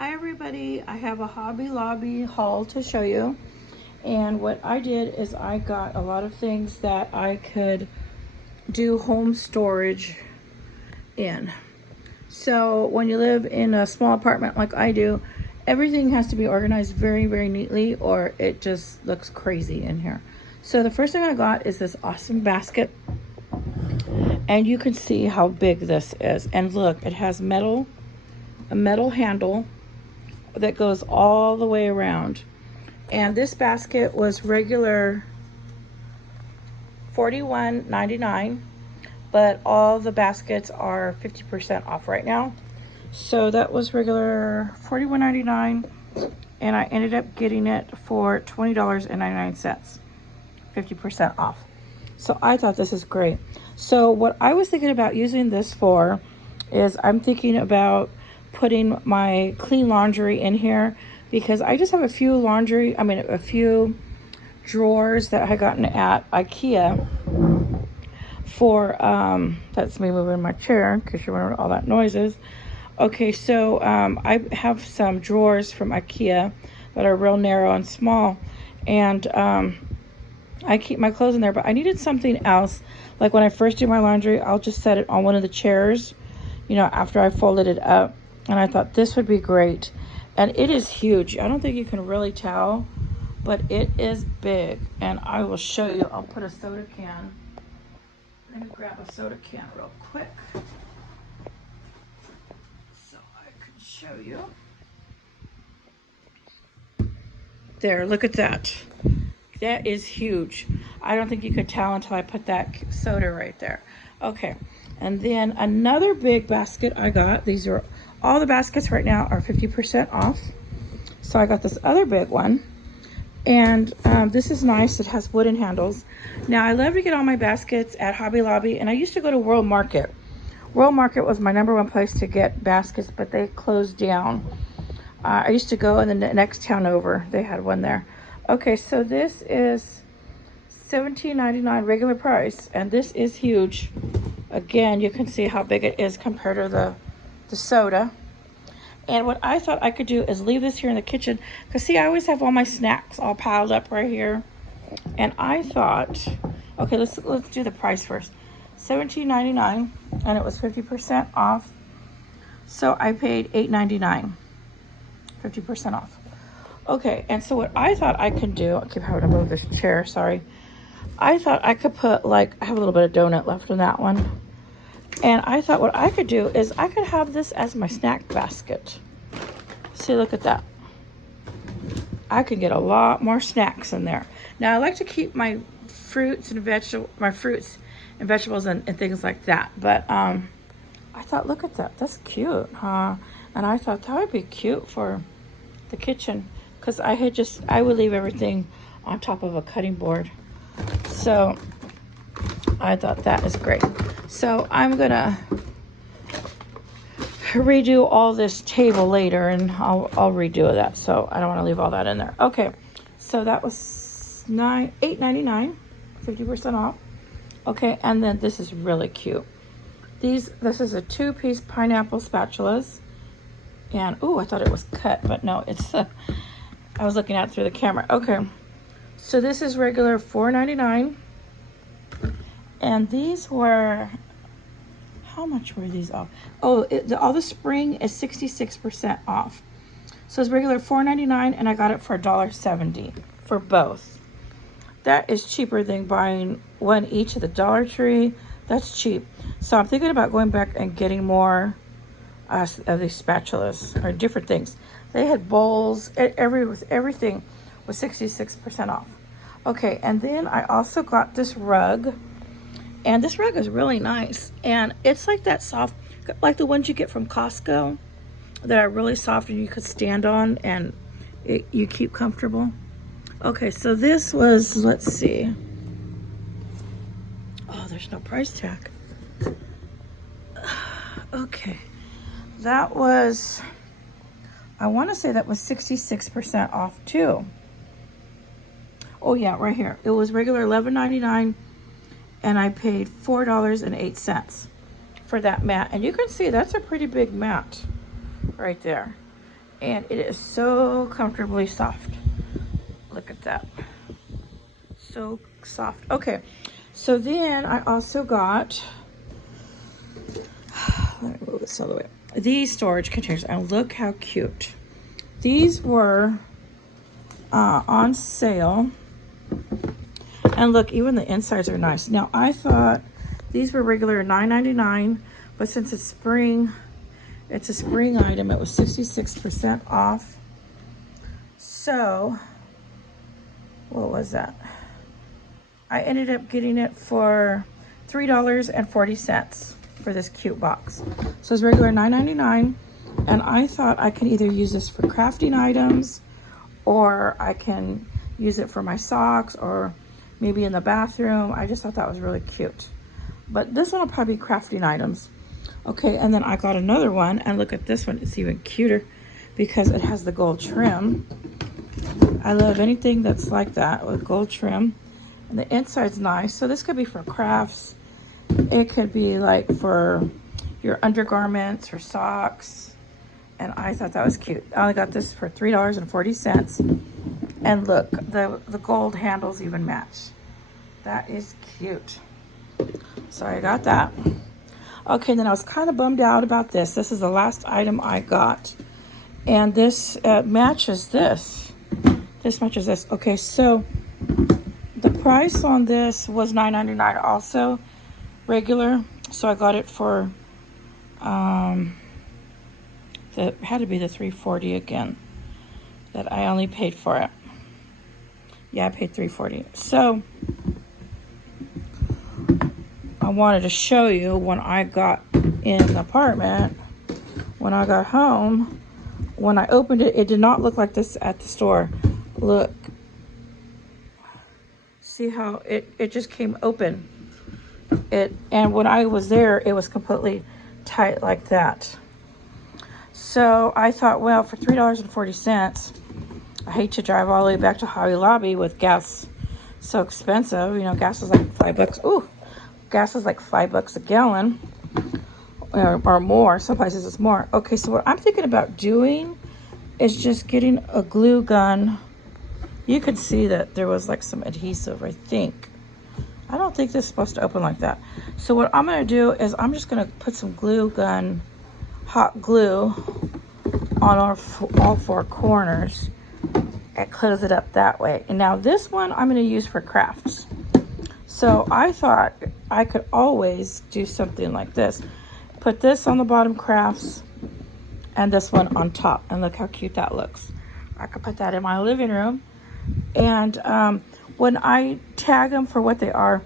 Hi everybody, I have a Hobby Lobby haul to show you. And what I did is I got a lot of things that I could do home storage in. So when you live in a small apartment like I do, everything has to be organized very, very neatly or it just looks crazy in here. So the first thing I got is this awesome basket. And you can see how big this is. And look, it has a metal handle that goes all the way around. And this basket was regular $41.99, but all the baskets are 50% off right now. So that was regular $41.99, and I ended up getting it for $20.99, 50% off. So I thought this is great. So what I was thinking about using this for is I'm thinking about putting my clean laundry in here, because I just have a few drawers that I had gotten at IKEA for, that's me moving my chair because you remember all that noises. Okay, so I have some drawers from IKEA that are real narrow and small, and I keep my clothes in there, but I needed something else. Like when I first do my laundry, I'll just set it on one of the chairs, after I folded it up. And I thought this would be great. And it is huge. I don't think you can really tell, but it is big. And I will show you. I'll put a soda can. Let me grab a soda can real quick so I can show you. There, look at that. That is huge. I don't think you could tell until I put that soda right there. Okay, and then another big basket I got. These are all the baskets right now are 50% off. So I got this other big one. And this is nice. It has wooden handles. Now I love to get all my baskets at Hobby Lobby, and I used to go to World Market. World Market was my #1 place to get baskets, but they closed down. I used to go in the next town over. They had one there. Okay, so this is $17.99 regular price, and this is huge. Again, you can see how big it is compared to the soda. And what I thought I could do is leave this here in the kitchen, because see, I always have all my snacks all piled up right here. And I thought, okay, let's do the price first. $17.99, and it was 50% off. So I paid $8.99, 50% off. Okay, and so what I thought I could do, I keep having to move this chair, sorry. I thought I could put, I have a little bit of donut left in that one. And I thought what I could do is I could have this as my snack basket. See, look at that. I could get a lot more snacks in there. Now I like to keep my fruits and vegetables and things like that. But I thought, look at that. That's cute, huh? And I thought that would be cute for the kitchen, because I would leave everything on top of a cutting board. So I thought that is great. So I'm gonna redo all this table later, and I'll redo that. So I don't want to leave all that in there. Okay, so that was $8.99, 50% off. Okay, and then this is really cute. This is a 2-piece pineapple spatulas, and oh, I thought it was cut, but no, it's. I was looking at it through the camera. Okay, so this is regular $4.99. And these were, how much were these off? Oh, all the spring is 66% off. So it's regular $4.99, and I got it for $1.70 for both. That is cheaper than buying one each at the Dollar Tree. That's cheap. So I'm thinking about going back and getting more of these spatulas or different things. They had bowls, everything was 66% off. Okay, and then I also got this rug. And this rug is really nice. And it's like that soft, like the ones you get from Costco that are really soft and you could stand on and you keep comfortable. Okay, so this was, let's see. Oh, there's no price tag. Okay, that was, I want to say that was 66% off too. Oh yeah, right here. It was regular $11.99. And I paid $4.08 for that mat. And you can see that's a pretty big mat right there. And it is so comfortably soft. Look at that. So soft. Okay, so then I also got, let me move this all the way, these storage containers, and look how cute. These were on sale, and look, even the insides are nice. Now I thought these were regular $9.99, but since it's spring, it's a spring item, it was 66% off. So what was that? I ended up getting it for $3.40 for this cute box. So it's regular $9.99, and I thought I could either use this for crafting items, or I can use it for my socks, or maybe in the bathroom. I just thought that was really cute. But this one will probably be crafting items. Okay, and then I got another one, and look at this one. It's even cuter because it has the gold trim. I love anything that's like that with gold trim. And the inside's nice. So this could be for crafts. It could be like for your undergarments or socks. And I thought that was cute. I only got this for $3.40. And look, the gold handles even match. That is cute. So I got that. Okay, then I was kind of bummed out about this. This is the last item I got. And this matches this. This matches this. Okay, so the price on this was $9.99 also, regular. So I got it for, it had to be the $3.40 again, that I only paid for it. Yeah, I paid $3.40. So I wanted to show you when I got in the apartment, when I got home, when I opened it, it did not look like this at the store. Look. See how it just came open. And when I was there, it was completely tight like that. So I thought, well, for $3.40, I hate to drive all the way back to Hobby Lobby with gas so expensive. You know, gas is like $5. Ooh, gas is like $5 a gallon, or more. Some places it's more. Okay, so what I'm thinking about doing is just getting a glue gun. You could see that there was like some adhesive, I think. I don't think this is supposed to open like that. So what I'm gonna do is I'm just gonna put some glue gun, hot glue on all four corners and close it up that way. And now this one I'm gonna use for crafts. So I thought I could always do something like this. Put this on the bottom crafts and this one on top. And look how cute that looks. I could put that in my living room. And when I tag them for what they are,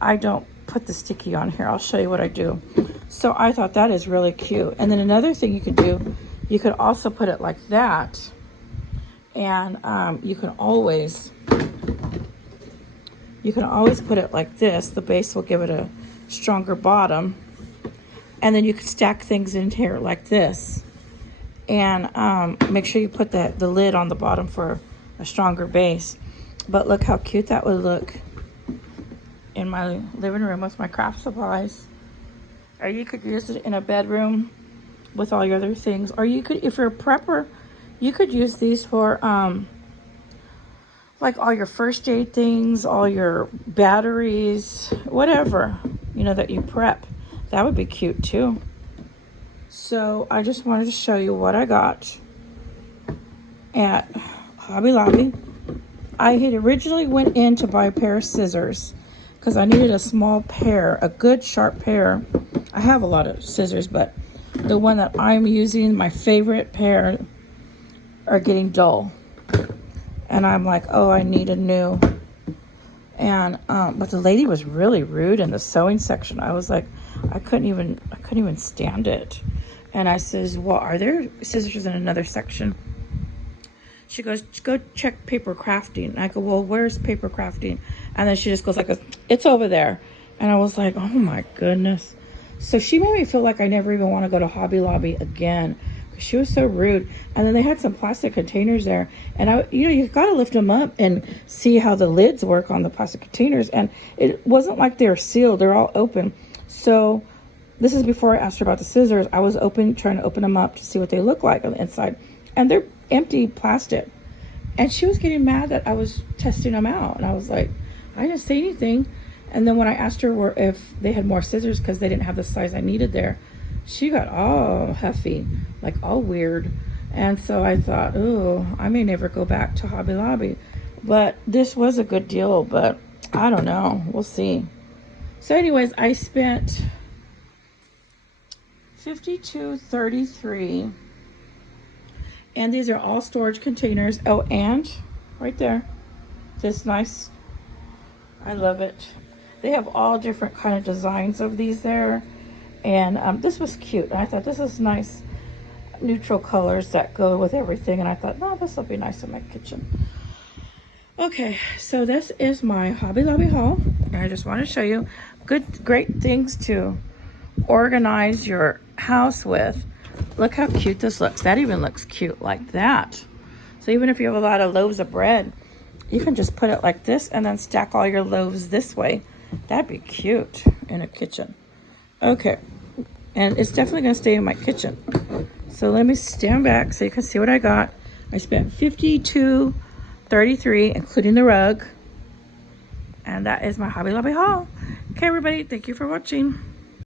I don't put the sticky on here. I'll show you what I do. So I thought that is really cute. And then another thing you could do, you could also put it like that. And you can always put it like this. The base will give it a stronger bottom. And then you can stack things in here like this. And make sure you put the lid on the bottom for a stronger base. But look how cute that would look in my living room with my craft supplies. Or you could use it in a bedroom with all your other things. Or you could, if you're a prepper, you could use these for like all your first aid things, all your batteries, whatever, you know, that you prep. That would be cute too. So I just wanted to show you what I got at Hobby Lobby. I had originally went in to buy a pair of scissors because I needed a small pair, a good sharp pair. I have a lot of scissors, but the one that I'm using, my favorite pair, are getting dull. And I'm like, oh, I need a new. And but the lady was really rude in the sewing section. I was like, I couldn't even stand it. And I says, well, are there scissors in another section? She goes, go check paper crafting. And I go, well, where's paper crafting? And then she just goes like this, it's over there. And I was like, oh my goodness. So she made me feel like I never even want to go to Hobby Lobby again. She was so rude. And then they had some plastic containers there. And you got to lift them up and see how the lids work on the plastic containers. And it wasn't like they're sealed. They're all open. So this is before I asked her about the scissors. I was trying to open them up to see what they look like on the inside. and they're empty plastic. And she was getting mad that I was testing them out. And I was like, I didn't say anything. And then when I asked her if they had more scissors because they didn't have the size I needed there, she got all huffy, like all weird. And so I thought, oh, I may never go back to Hobby Lobby. But this was a good deal, but I don't know. We'll see. So anyways, I spent $52.33. And these are all storage containers. Oh, and right there, this nice, I love it. They have all different kind of designs of these there. And this was cute. And I thought this is nice neutral colors that go with everything. And I thought, no, this will be nice in my kitchen. Okay, so this is my Hobby Lobby haul. And I just want to show you great things to organize your house with. Look how cute this looks. That even looks cute like that. So even if you have a lot of loaves of bread, you can just put it like this and then stack all your loaves this way. That'd be cute in a kitchen. Okay, and it's definitely gonna stay in my kitchen. So let me stand back so you can see what I got. I spent $52.33, including the rug. And that is my Hobby Lobby haul. Okay, everybody, thank you for watching.